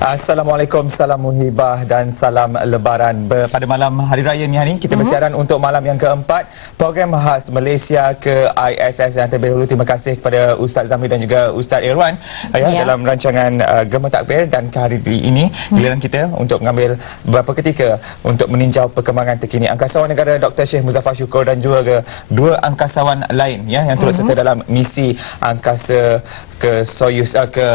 Assalamualaikum, salam muhibah dan salam lebaran. Pada malam hari raya ni hari kita bersiaran untuk malam yang keempat program khas Malaysia Ke ISS. Yang terlebih dahulu terima kasih kepada Ustaz Zamri dan juga Ustaz Irwan dalam rancangan Gema Takbir, dan hari ini giliran kita untuk mengambil beberapa ketika untuk meninjau perkembangan terkini angkasawan negara Dr. Syekh Muzaffar Syukur dan juga dua angkasawan lain yang turut serta dalam misi angkasa ke Soyuz ke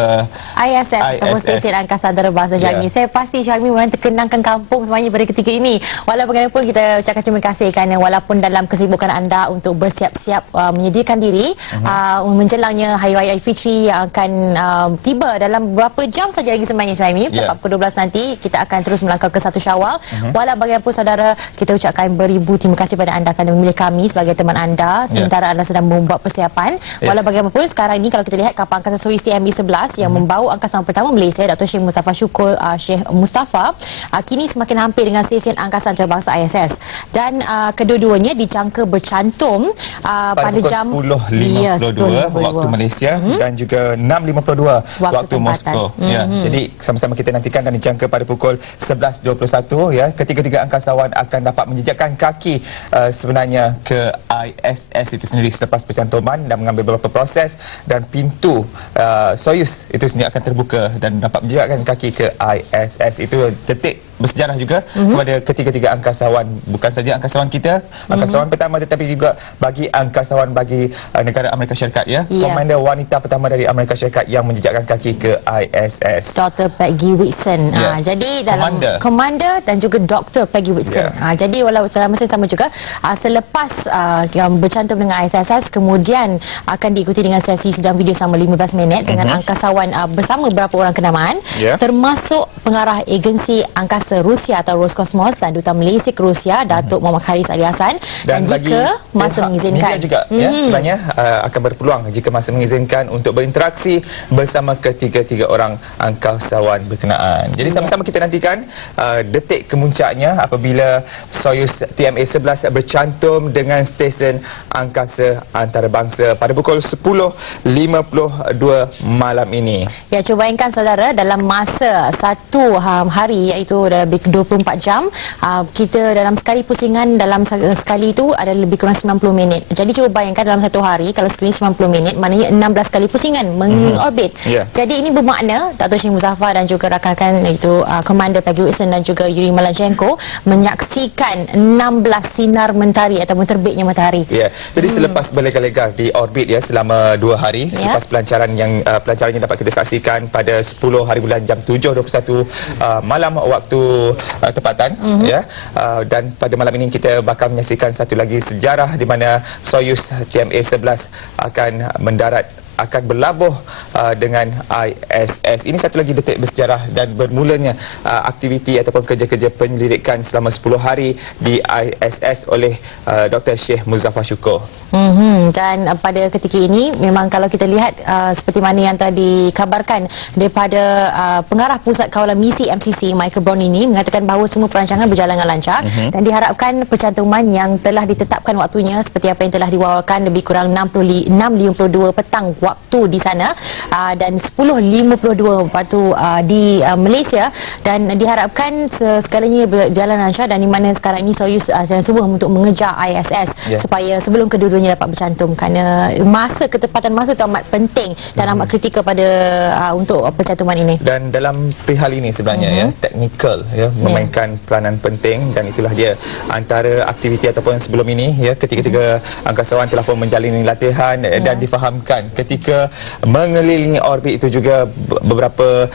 ISS ataupun Stesen Angkasa Antarabangsa. Syahmi, saya pasti Syahmi memang terkenangkan kampung semuanya pada ketika ini. Walau bagaimanapun kita ucapkan terima kasih kerana walaupun dalam kesibukan anda untuk bersiap-siap menyediakan diri menjelangnya Hari Raya Aidilfitri yang akan tiba dalam beberapa jam saja lagi sebenarnya Syahmi. Tepat pukul 12 nanti kita akan terus melangkah ke 1 Syawal. Walau bagaimanapun saudara, kita ucapkan beribu terima kasih pada anda kerana memilih kami sebagai teman anda sementara anda sedang membuat persiapan. Walau bagaimanapun sekarang ini kalau kita lihat kapal angkasa Soyuz TMA-11 yang membawa angkasawan pertama Malaysia Dr. Syekh Muzaffar Syukur Syekh Mustafa kini semakin hampir dengan Stesen Angkasa Antarabangsa ISS, dan kedua-duanya dijangka bercantum pada jam 10.52 waktu Malaysia dan juga 6.52 waktu Moskow. Jadi sama-sama kita nantikan dan dijangka pada pukul 11.21 ketiga-tiga angkasawan akan dapat menjejakkan kaki sebenarnya ke ISS itu sendiri selepas percantuman dan mengambil beberapa proses, dan pintu Soyuz itu sendiri akan terbuka dan dapat menjejakkan kaki ke ISS. Itu detik bersejarah juga kepada ketiga-tiga angkasawan, bukan saja angkasawan kita, angkasawan pertama, tetapi juga bagi angkasawan bagi negara Amerika Syarikat komander wanita pertama dari Amerika Syarikat yang menjejakkan kaki ke ISS, Dr. Peggy Whitson. Jadi dalam komander dan juga Dr. Peggy Whitson. Jadi walau selama sama juga selepas bercantum dengan ISS, kemudian akan diikuti dengan sesi sidang video selama 15 minit dengan angkasawan bersama beberapa orang kenamaan termasuk pengarah agensi angkasa Rusia atau Roskosmos dan duta Malaysia ke Rusia Datuk Muhammad Khalis Ali Hassan, dan jika masa mengizinkan juga sebenarnya akan berpeluang jika masa mengizinkan untuk berinteraksi bersama ketiga-tiga orang angkasawan berkenaan. Jadi sama-sama kita nantikan detik kemuncaknya apabila Soyuz TMA-11 bercantum dengan Stesen Angkasa Antarabangsa pada pukul 10.52 malam ini. Ya, cuba bayangkan saudara, dalam masa satu hari iaitu dalam lebih 24 jam kita dalam sekali pusingan dalam sekali itu ada lebih kurang 90 minit. Jadi cuba bayangkan dalam satu hari kalau sekali 90 minit maknanya 16 kali pusingan mengorbit. Jadi ini bermakna Dr. Syekh Muzaffar dan juga rakan-rakan iaitu Komander Peggy Whitson dan juga Yuri Malanchenko menyaksikan 16 sinar mentari ataupun terbitnya matahari. Jadi selepas berlega-lega di orbit selama 2 hari selepas pelancarannya dapat kita saksikan pada 10 hari bulan jam 7.21 malam waktu tempatan dan pada malam ini kita bakal menyaksikan satu lagi sejarah di mana Soyuz TMA-11 akan berlabuh dengan ISS. Ini satu lagi detik bersejarah dan bermulanya aktiviti ataupun kerja-kerja penyelidikan selama 10 hari di ISS oleh Dr. Syekh Muzaffar Syukur. Dan pada ketika ini memang kalau kita lihat seperti mana yang telah dikabarkan daripada pengarah Pusat Kawalan Misi MCC Michael Brown ini mengatakan bahawa semua perancangan berjalan dengan lancar dan diharapkan percantuman yang telah ditetapkan waktunya seperti apa yang telah diwawakan lebih kurang 6.52 petang waktu di sana dan 10.52 waktu di Malaysia, dan diharapkan segalanya berjalan lancar, dan di mana sekarang ini Soyuz sedang cuba untuk mengejar ISS supaya sebelum kedua-duanya dapat bercantum, kerana ketepatan masa itu amat penting dan amat kritikal pada untuk percantuman ini. Dan dalam perihal ini sebenarnya teknikal memainkan peranan penting, dan itulah dia antara aktiviti ataupun sebelum ini ketiga-tiga angkasawan telah pun menjalani latihan dan difahamkan ketika mengelilingi orbit itu juga beberapa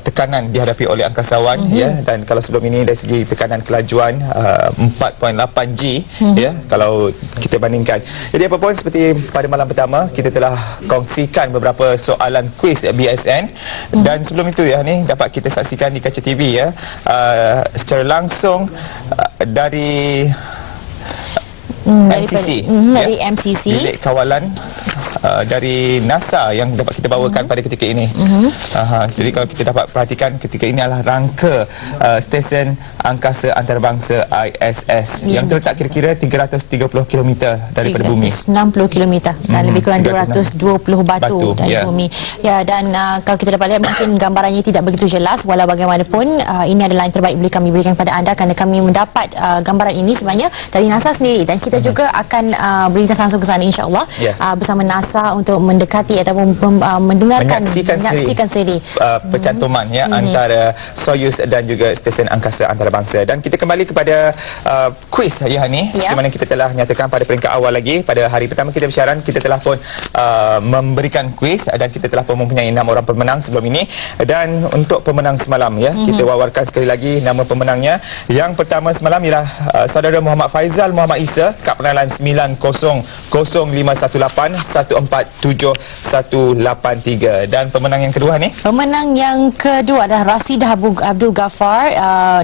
tekanan dihadapi oleh angkasawan dan kalau sebelum ini dari segi tekanan kelajuan 4.8 G kalau kita bandingkan. Jadi apapun seperti pada malam pertama kita telah kongsikan beberapa soalan kuis BSN dan sebelum itu ni dapat kita saksikan di kaca TV secara langsung dari Dari MCC. Bilik kawalan dari NASA yang dapat kita bawakan pada ketika ini. Jadi kalau kita dapat perhatikan ketika ini adalah rangka stesen angkasa antarabangsa ISS yang terletak kira-kira 330 km daripada bumi. 60 km dan lebih kurang 220 batu dari bumi. Ya, dan kalau kita dapat lihat mungkin gambarannya tidak begitu jelas, walau bagaimanapun ini adalah yang terbaik boleh kami berikan kepada anda kerana kami mendapat gambaran ini sebenarnya dari NASA sendiri, dan kita juga akan berlintas langsung ke sana insya-Allah bersama NASA untuk mendekati ataupun mendengarkan menyaksikan sendiri percantuman antara Soyuz dan juga stesen angkasa antarabangsa. Dan kita kembali kepada kuis ni di mana kita telah nyatakan pada peringkat awal lagi pada hari pertama kita bersiaran, kita telah pun memberikan kuis dan kita telah pun mempunyai 6 orang pemenang sebelum ini. Dan untuk pemenang semalam kita wawarkan sekali lagi nama pemenangnya. Yang pertama semalam ialah saudara Muhammad Faizal Muhammad Isa, kad pengenalan 900518147183. Dan pemenang yang kedua ni? Pemenang yang kedua adalah Rasidah Abdul Ghaffar,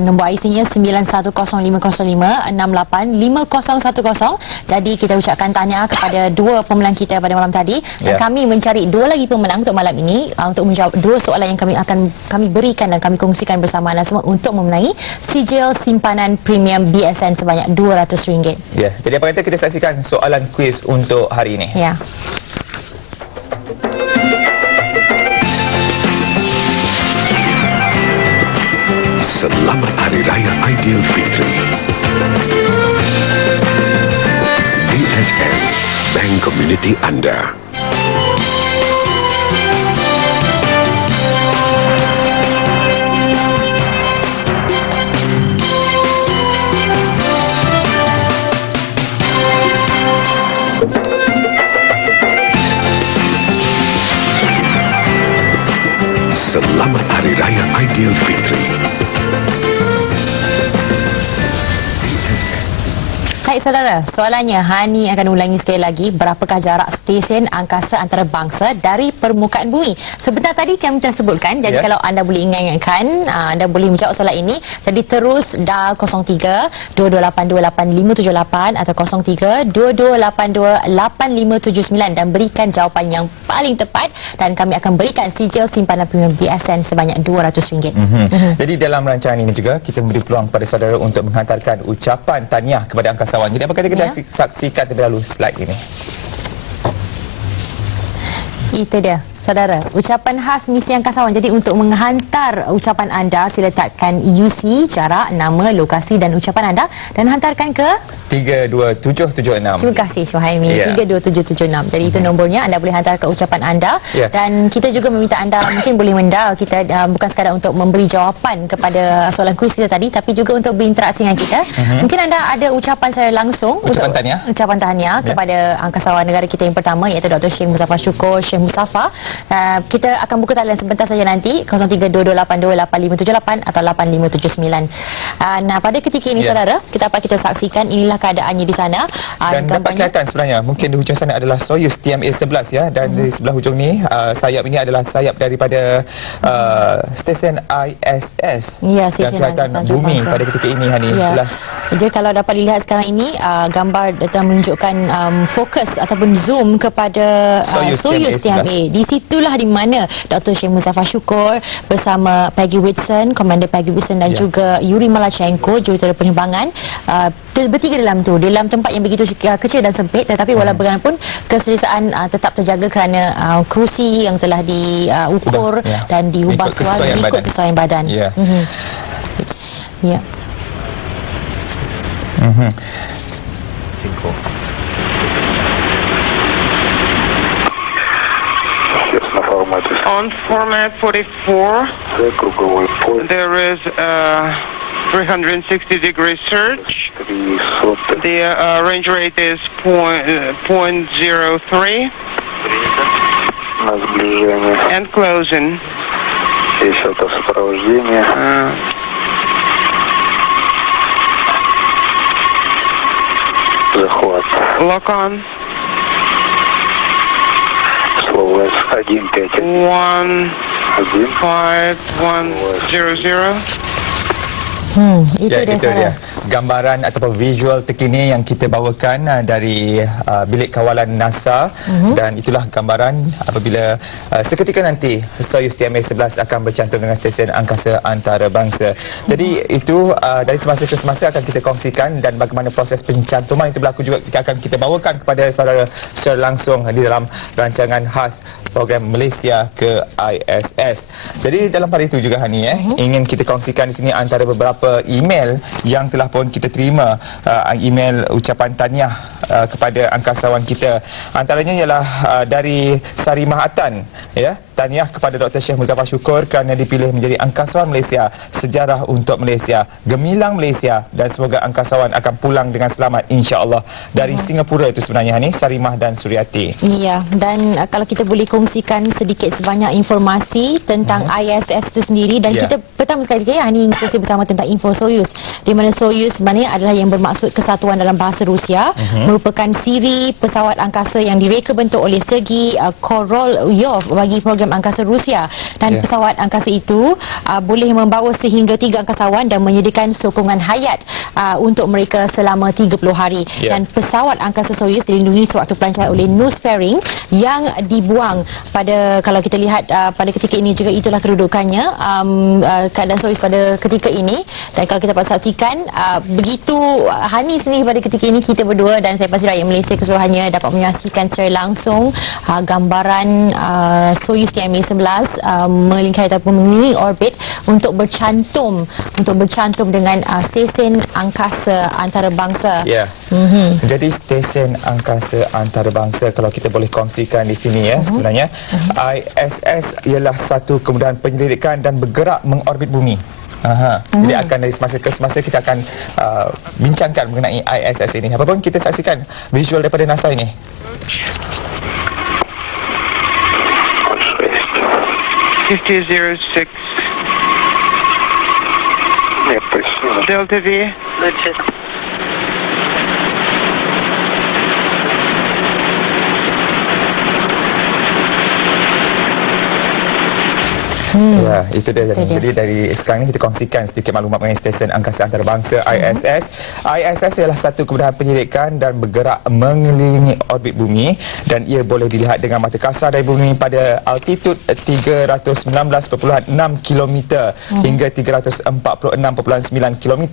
nombor IC-nya 910505685010. Jadi kita ucapkan tahniah kepada dua pemenang kita pada malam tadi, dan kami mencari dua lagi pemenang untuk malam ini untuk menjawab dua soalan yang kami berikan dan kami kongsikan bersama anda semua untuk memenangi sijil simpanan premium BSN sebanyak RM200. Jadi apa kata kita saksikan soalan kuis untuk hari ini. Selamat Hari Raya Aidilfitri. ISS, Bank Community anda. Selamat Hari Raya Aidilfitri. Baik saudara, soalannya Hani akan ulangi sekali lagi, berapakah jarak stesen angkasa antarabangsa dari permukaan bumi? Sebentar tadi kami telah sebutkan, jadi kalau anda boleh ingatkan, anda boleh menjawab soalan ini. Jadi terus dial 03-2282-8578 atau 03-2282-8579 dan berikan jawapan yang paling tepat, dan kami akan berikan sijil simpanan premium BSN sebanyak RM200. Jadi dalam rancangan ini juga kita memberi peluang kepada saudara untuk menghantarkan ucapan tahniah kepada angkasawan. Jadi apa kata kita saksikan terlebih dahulu slide ini. Itu dia saudara, ucapan khas misi angkasawan. Jadi untuk menghantar ucapan anda, sila letakkan UC, jarak, nama, lokasi dan ucapan anda dan hantarkan ke 32776. Terima kasih Syuhaimi. 32776. Jadi itu nombornya, anda boleh hantar ke ucapan anda. Dan kita juga meminta anda mungkin boleh mendial kita, bukan sekadar untuk memberi jawapan kepada soalan kuis kita tadi, tapi juga untuk berinteraksi dengan kita. Mungkin anda ada ucapan secara langsung, ucapan tahniah kepada angkasawan negara kita yang pertama, iaitu Dr. Syekh Muzaffar Syukur Syekh Mustafa. Kita akan buka talian sebentar saja nanti, 0322828578 atau 8579. Nah, pada ketika ini saudara, kita saksikan inilah keadaannya di sana. Dan dapat kelihatan sebenarnya mungkin di hujung sana adalah Soyuz TMA-11 dan di sebelah hujung ni sayap ini adalah sayap daripada stesen ISS. Dan kelihatan bumi pada ketika ini Hani. Jadi kalau dapat dilihat sekarang ini, gambar datang menunjukkan fokus ataupun zoom kepada Soyuz TMA. Di situlah di mana Dr. Syekh Muzaffar Syukur bersama Peggy Whitson, Komander Peggy Whitson dan juga Yuri Malachenko, jurutera penerbangan, bertiga dalam tempat yang begitu kecil dan sempit, tetapi walau bagaimanapun keselesaan tetap terjaga kerana kerusi yang telah diukur dan diubah mengikut kesesuaian badan. On format 44, there is a 360-degree search. The range rate is 0.03 and closing. Lock on. 15100. Itu dia itu dia gambaran ataupun visual terkini yang kita bawakan dari bilik kawalan NASA dan itulah gambaran apabila seketika nanti Soyuz TMA-11 akan bercantum dengan stesen angkasa antarabangsa. Jadi itu dari semasa ke semasa akan kita kongsikan dan bagaimana proses pencantuman itu berlaku juga akan kita bawakan kepada saudara secara langsung di dalam rancangan khas program Malaysia Ke ISS. Jadi dalam pada itu juga Hani ingin kita kongsikan di sini antara beberapa email yang telah pun kita terima, email ucapan tahniah kepada angkasawan kita. Antaranya ialah dari Sarimah Atan, ya, tahniah kepada Dr. Syekh Muzaffar Syukur kerana dipilih menjadi angkasawan Malaysia, sejarah untuk Malaysia, gemilang Malaysia dan semoga angkasawan akan pulang dengan selamat insya-Allah. Dari Singapura itu sebenarnya ni Sarimah dan Suryati. Ya, dan kalau kita boleh kongsikan sedikit sebanyak informasi tentang ISS itu sendiri dan kita pertama sekali ni kongsi bersama tentang info Soyuz, di mana Soyuz sebenarnya adalah yang bermaksud kesatuan dalam bahasa Rusia, merupakan siri pesawat angkasa yang direka bentuk oleh Sergei Korolyov bagi program angkasa Rusia dan pesawat angkasa itu boleh membawa sehingga 3 angkasawan dan menyediakan sokongan hayat untuk mereka selama 30 hari dan pesawat angkasa Soyuz dilindungi sewaktu pelancaran oleh nose fairing yang dibuang pada, kalau kita lihat pada ketika ini juga itulah kedudukannya, keadaan Soyuz pada ketika ini. Dan kalau kita dapat saksikan begitu Hani sendiri pada ketika ini, kita berdua dan saya pasti rakyat Malaysia keseluruhannya dapat menyaksikan secara langsung gambaran Soyuz TMA-11 melingkari ataupun mengelilingi orbit untuk bercantum dengan stesen angkasa antarabangsa. Jadi stesen angkasa antarabangsa kalau kita boleh kongsikan di sini sebenarnya ISS ialah satu kemudahan penyelidikan dan bergerak mengorbit bumi. Jadi akan dari semasa ke semasa kita akan bincangkan mengenai ISS ini. Apapun kita saksikan visual daripada NASA ini. Delta V. Ya, itu dia. Jadi dari sekarang ini kita kongsikan sedikit maklumat mengenai stesen angkasa antarabangsa ISS. ISS ialah satu kemudahan penyelidikan dan bergerak mengelilingi orbit bumi dan ia boleh dilihat dengan mata kasar dari bumi pada altitud 319.6 km hingga 346.9 km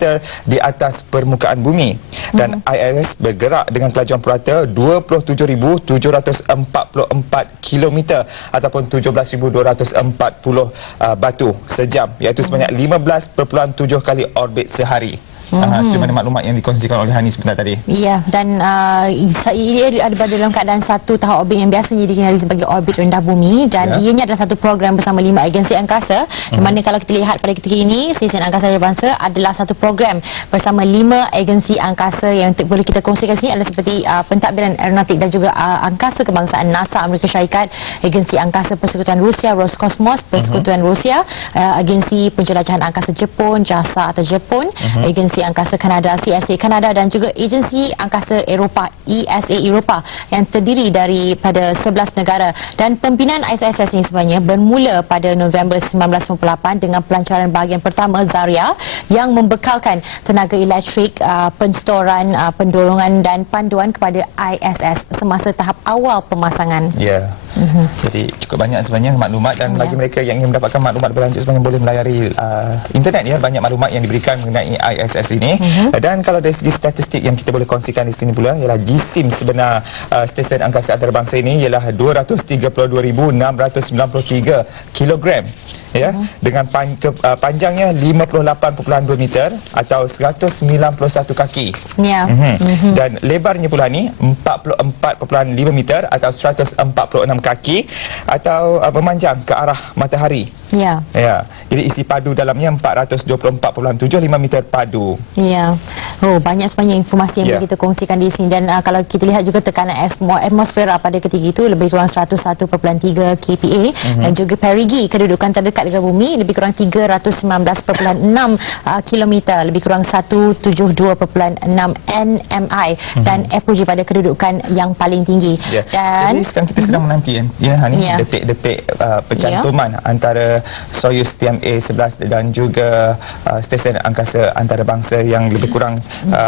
di atas permukaan bumi. Dan ISS bergerak dengan kelajuan purata 27,744 km ataupun 17,240 batu sejam, iaitu sebanyak 15.7 kali orbit sehari. Itu mana maklumat yang dikongsikan oleh Hani sebentar tadi. Ya, dan ia ada berada dalam keadaan satu tahap orbit yang biasanya dikenali sebagai orbit rendah bumi dan ianya adalah satu program bersama 5 agensi angkasa, di mana kalau kita lihat pada ketika ini stesen angkasa antarabangsa adalah satu program bersama 5 agensi angkasa yang boleh kita kongsikan sini adalah seperti pentadbiran aeronautik dan juga angkasa kebangsaan NASA Amerika Syarikat, agensi angkasa persekutuan Rusia Roskosmos persekutuan Rusia, agensi penjelajahan angkasa Jepun JAXA atau Jepun, agensi angkasa Kanada CSA Kanada dan juga agensi angkasa Eropah ESA Eropah yang terdiri daripada 11 negara. Dan pembinaan ISS ini sebenarnya bermula pada November 1998 dengan pelancaran bahagian pertama Zarya yang membekalkan tenaga elektrik, penstoran, pendorongan dan panduan kepada ISS semasa tahap awal pemasangan. Jadi cukup banyak sebenarnya maklumat dan bagi mereka yang ingin mendapatkan maklumat berlanjut sebenarnya boleh melayari internet banyak maklumat yang diberikan mengenai ISS ini. Dan kalau dari segi statistik yang kita boleh kongsikan di sini pula ialah jisim sebenar stesen angkasa antarabangsa ini ialah 232,693 kilogram dengan panjangnya 58.2 meter atau 191 kaki. Dan lebarnya pula ni 44.5 meter atau 146 kaki atau memanjang ke arah matahari. Jadi isi padu dalamnya 424.75 meter padu. Ya. Oh, banyak sebenarnya informasi yang boleh kita kongsikan di sini dan kalau kita lihat juga tekanan atmosfera pada ketika itu lebih kurang 101.3 kPa dan juga perigi kedudukan terdekat dengan bumi lebih kurang 319.6 km, lebih kurang 172.6 nmi dan apogee pada kedudukan yang paling tinggi. Dan jadi sekarang kita sedang menanti detik-detik pencantuman antara Soyuz TMA-11 dan juga stesen angkasa antarabangsa yang lebih kurang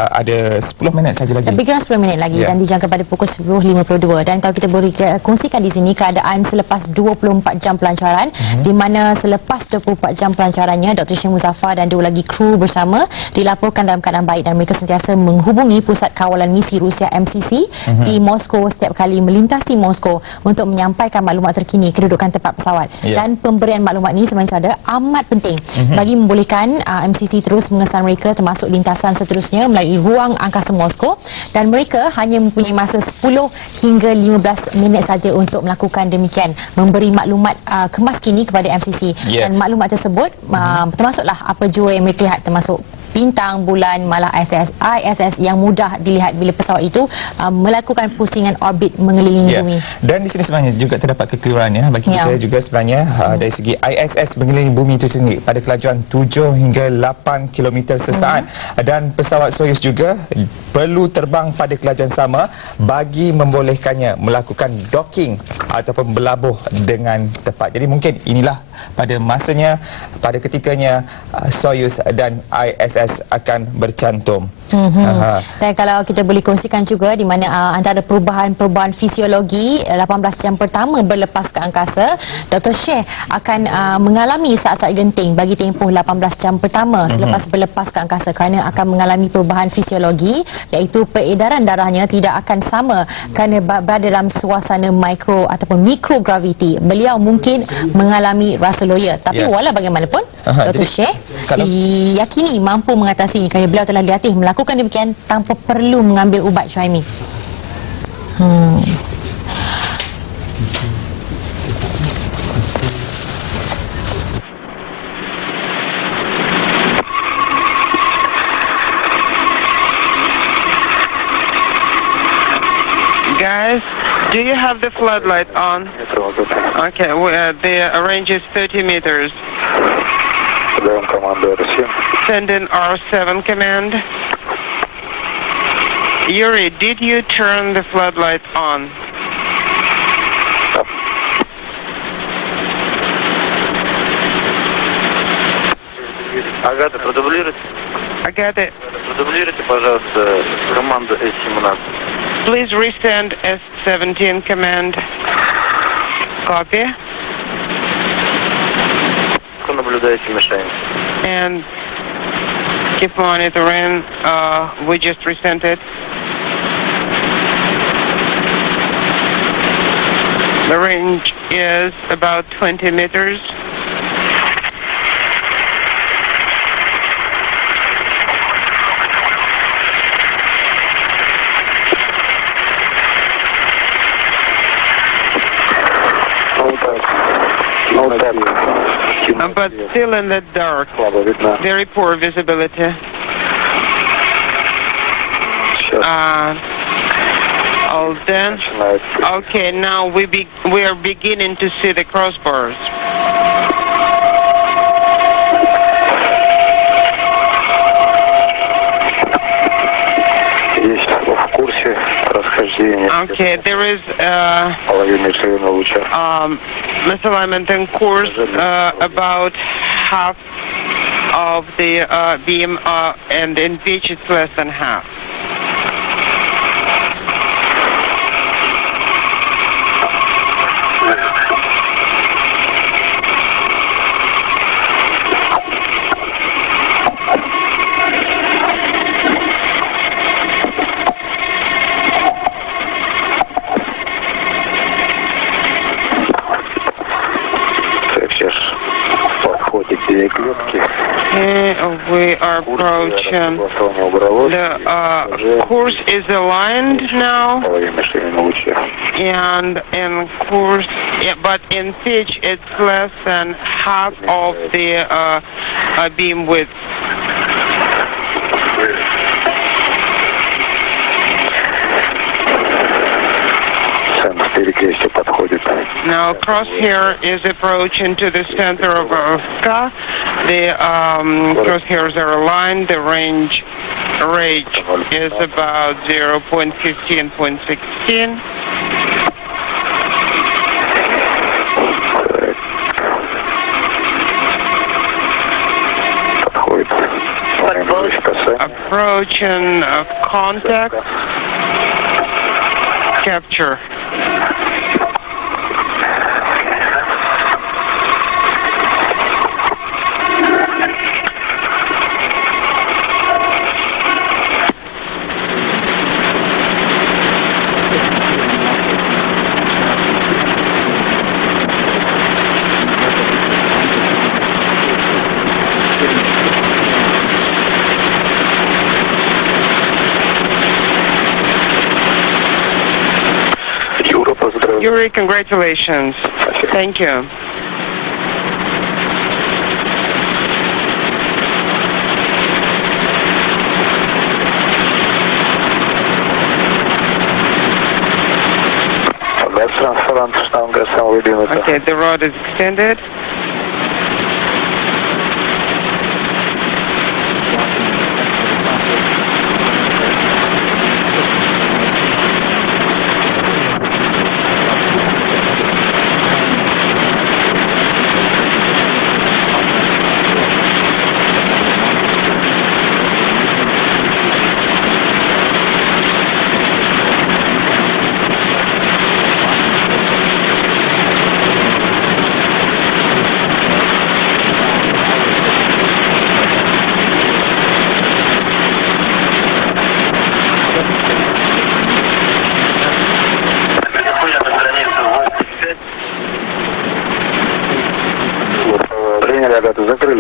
ada 10 minit saja lagi. Lebih kurang 10 minit lagi dan dijangka pada pukul 10.52 dan kalau kita boleh kongsikan di sini keadaan selepas 24 jam pelancaran di mana selepas 24 jam pelancarannya Dr. Syekh Muzaffar dan dua lagi kru bersama dilaporkan dalam keadaan baik dan mereka sentiasa menghubungi pusat kawalan misi Rusia MCC di Moskow setiap kali melintasi Moskow untuk menyampaikan maklumat terkini kedudukan tempat pesawat dan pemberian maklumat ini sebenarnya ada amat penting bagi membolehkan MCC terus mengesan mereka termasuk lintasan seterusnya melalui ruang angkasa Moskow dan mereka hanya mempunyai masa 10 hingga 15 minit saja untuk melakukan demikian, memberi maklumat kemas kini kepada MCC dan maklumat tersebut termasuklah apa jua yang mereka lihat termasuk bintang, bulan, malah ISS yang mudah dilihat bila pesawat itu melakukan pusingan orbit mengelilingi bumi. Dan di sini sebenarnya juga terdapat kekeliruan bagi kita juga sebenarnya dari segi ISS mengelilingi bumi itu sendiri pada kelajuan 7 hingga 8 km sesaat dan pesawat Soyuz juga perlu terbang pada kelajuan sama bagi membolehkannya melakukan docking ataupun berlabuh dengan tepat. Jadi mungkin inilah pada masanya, pada ketikanya Soyuz dan ISS akan bercantum. Dan kalau kita boleh kongsikan juga di mana antara perubahan-perubahan fisiologi 18 jam pertama berlepas ke angkasa, Dr. Syekh akan mengalami saat-saat genting bagi tempoh 18 jam pertama selepas berlepas ke angkasa kerana akan mengalami perubahan fisiologi iaitu peredaran darahnya tidak akan sama kerana berada dalam suasana mikro ataupun mikrograviti. Beliau mungkin mengalami rasa loya tapi walau bagaimanapun Dr. Syekh diyakini mampu mengatasi kerana beliau telah dilatih melakukan demikian tanpa perlu mengambil ubat Syuaimi. Guys, do you have the floodlight on? Okay, the range is 30 meters. Send in R7 command. Yuri, did you turn the floodlight on? Агата, продублируйте. I got it. Продублируйте, пожалуйста, команду S-17. Please resend S-17 command. Copy. Кто наблюдаете мишень? And keep monitoring. We just resent it. The range is about 20 meters. But still in the dark. Very poor visibility. All done. Okay, now we are beginning to see the crossbars. Okay, there is misalignment in course about half of the beam and in pitch it's less than half. We are approaching. The course is aligned now, and in course, but in pitch it's less than half of the beam width. Now crosshair is approaching to the center of Ska. The crosshairs are aligned. The range is about 0.15, 0.16. Approaching contact. Capture. Yuri, congratulations. Thank you. Okay, the rod is extended.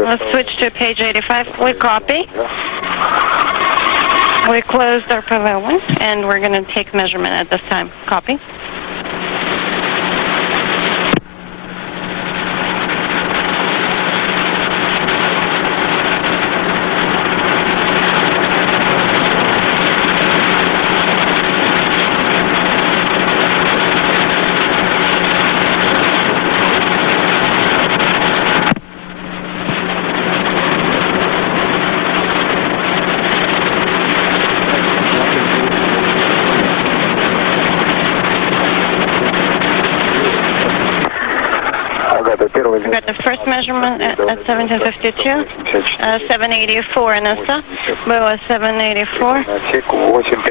Let's switch to page 85. We copy. We closed our pavilion, and we're going to take measurement at this time. Copy. We got the first measurement at 1752, 784 in ISSA, BOA 784,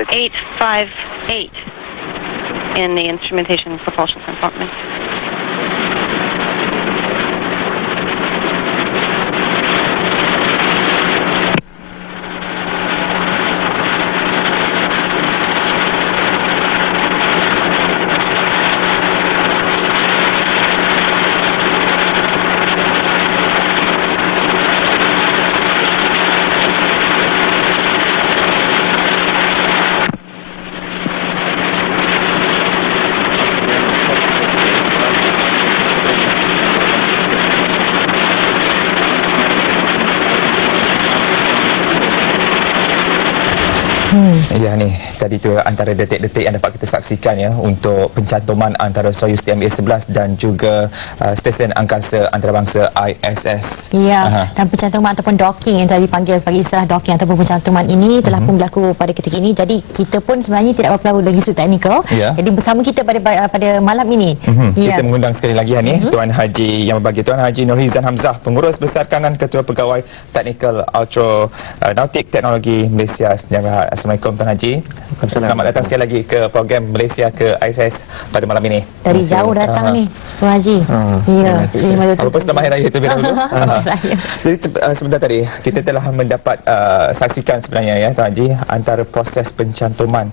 858 in the instrumentation and propulsion compartment. Ya, ni tadi tu antara detik-detik yang dapat kita saksikan ya untuk pencantuman antara Soyuz TMA-11 dan juga stesen angkasa antarabangsa ISS. Ya, dan pencantuman ataupun docking yang tadi dipanggil sebagai istilah docking ataupun pencantuman ini telah pun berlaku pada ketika ini. Jadi kita pun sebenarnya tidak berapa dari sudut teknikal. Ya. Jadi bersama kita pada malam ini. Kita mengundang sekali lagi ni Tuan Haji yang berbagi, Tuan Haji Nurhizan Hamzah, Pengurus Besar Kanan Ketua Pegawai Teknikal Nautik Teknologi Malaysia. Assalamualaikum Tuan Haji. Selamat datang sekali lagi ke program Malaysia Ke ISS pada malam ini. Dari jauh datang ni Tuan Haji. Ya, Apa selamat Hari Raya terlebih dahulu. Jadi sebentar tadi kita telah mendapat saksikan sebenarnya ya Tuan Haji antara proses pencantuman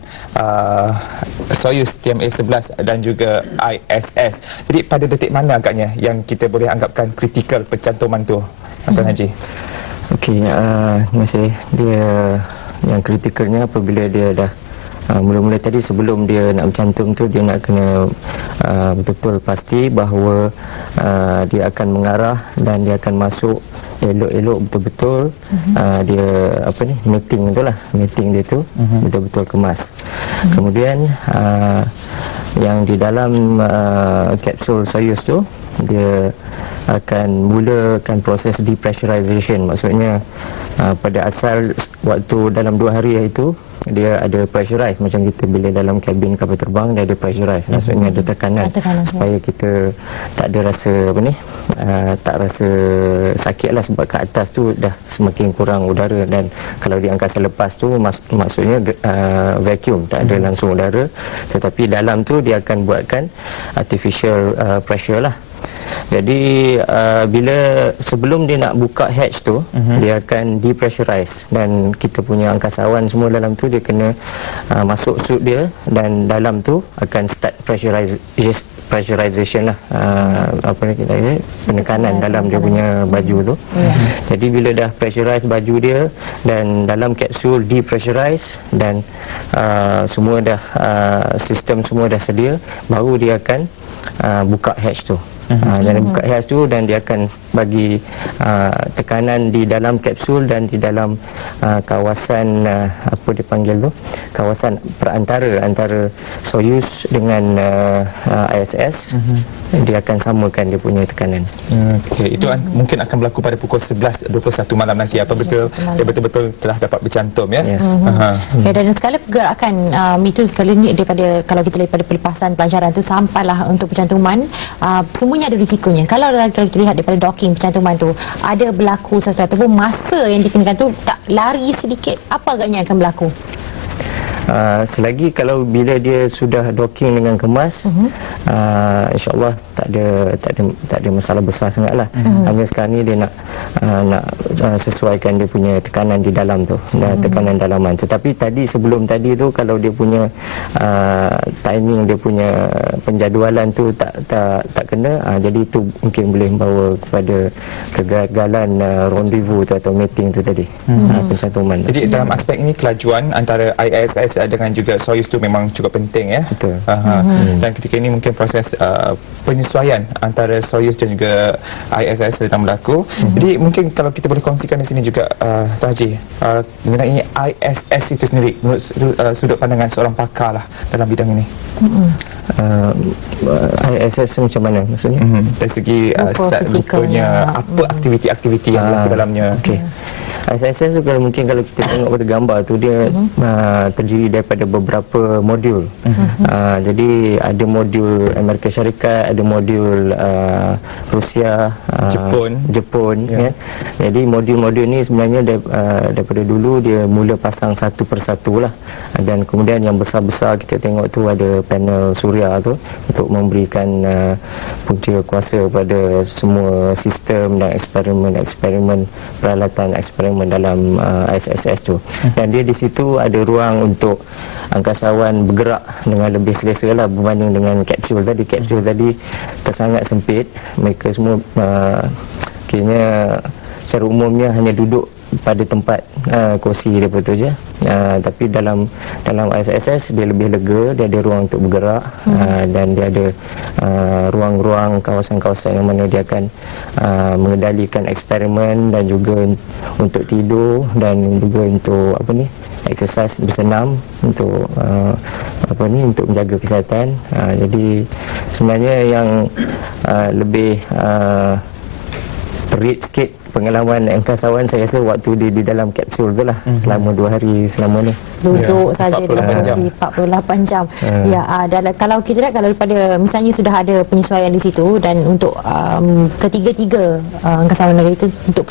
Soyuz TMA-11 dan juga ISS. Jadi pada detik mana agaknya yang kita boleh anggapkan kritikal pencantuman tu Tuan Haji? Okey, terima kasih. Dia yang kritikalnya apabila dia dah mula-mula tadi sebelum dia nak bercantum tu dia nak kena betul-betul pasti bahawa dia akan mengarah dan dia akan masuk elok-elok betul-betul. Dia apa ni, mating tu lah, mating dia tu betul-betul kemas. Kemudian yang di dalam kapsul Soyuz tu dia akan mulakan proses depressurization. Maksudnya pada asal waktu dalam 2 hari itu dia ada pressurize macam kita bila dalam kabin kapal terbang dia ada pressurize, maksudnya ada tekanan supaya kita tak ada rasa tak rasa sakit lah, sebab kat atas tu dah semakin kurang udara, dan kalau di angkasa lepas tu maksudnya vacuum, tak ada langsung udara, tetapi dalam tu dia akan buatkan artificial pressure lah. Jadi bila sebelum dia nak buka hatch tu, dia akan depressurize, dan kita punya angkasawan semua dalam tu dia kena masuk suit dia, dan dalam tu akan start pressurization lah, penekanan dalam dia punya baju tu. Jadi bila dah pressurize baju dia dan dalam kapsul depressurize dan semua dah sistem semua dah sedia, baru dia akan buka hatch tu. Dan buka hatch tu, dan dia akan bagi tekanan di dalam kapsul dan di dalam kawasan apa dipanggil tu, kawasan perantara antara Soyuz dengan ISS. Dia akan samakan dia punya tekanan. Okey, itu mungkin akan berlaku pada pukul 11:21 malam nanti apabila dia betul-betul telah dapat bercantum ya. Okay, dan segala pergerakan itu sekali ni daripada, kalau kita daripada pelepasan pelancaran tu sampailah untuk pencantuman, semuanya ada risikonya. Kalau kita lihat daripada docking pencantuman tu ada berlaku sesuatu pun, masa yang dikenakan tu tak lari sedikit, apa agaknya akan berlaku? Selagi kalau bila dia sudah docking dengan kemas, insyaAllah tak ada masalah besar sangatlah. Hanya sekarang ni dia nak sesuaikan dia punya tekanan di dalam tu, tekanan dalaman. Tetapi tadi sebelum tadi tu, kalau dia punya timing, dia punya penjadualan tu tak kena, jadi itu mungkin boleh membawa kepada kegagalan rendezvous tu atau meeting tu tadi, pencantuman. Jadi dalam aspek ini kelajuan antara ISS dengan juga Soyuz tu memang cukup penting ya. Betul. Dan ketika ini mungkin proses penyesuaian antara Soyuz dan juga ISS sedang berlaku. Jadi mungkin kalau kita boleh kongsikan di sini juga Tuan Haji, mengenai ISS itu sendiri menurut sudut pandangan seorang pakar lah dalam bidang ini. ISS macam mana maksudnya? Dari segi rupanya apa aktiviti-aktiviti yang berlaku dalamnya. Okey. ISS tu kalau kita tengok pada gambar tu, dia terdiri daripada beberapa modul. Jadi ada modul Amerika Syarikat, ada modul Rusia, Jepun ya. Jadi modul-modul ni sebenarnya daripada dulu dia mula pasang satu persatu lah, dan kemudian yang besar-besar kita tengok tu ada panel suria tu untuk memberikan punca kuasa pada semua sistem dan eksperimen peralatan eksperimen dalam ISS tu. Dan dia di situ ada ruang untuk angkasawan bergerak dengan lebih selesa lah berbanding dengan kapsul tadi. Kapsul tadi tersangat sempit, mereka semua kira secara umumnya hanya duduk pada tempat kursi dia betul je. Tapi dalam ISS dia lebih lega, dia ada ruang untuk bergerak, dan dia ada ruang-ruang, kawasan-kawasan yang mana dia akan mengendalikan eksperimen dan juga untuk tidur dan juga untuk exercise bersenam untuk untuk menjaga kesihatan. Jadi sebenarnya yang lebih perit sikit pengalaman angkasawan saya rasa waktu dia di dalam kapsul tu lah, selama 2 hari selama ni duduk saja di kursi 48 jam. Dan kalau kita lihat, kalau daripada misalnya sudah ada penyesuaian di situ, dan untuk ketiga-tiga angkasawan negara itu untuk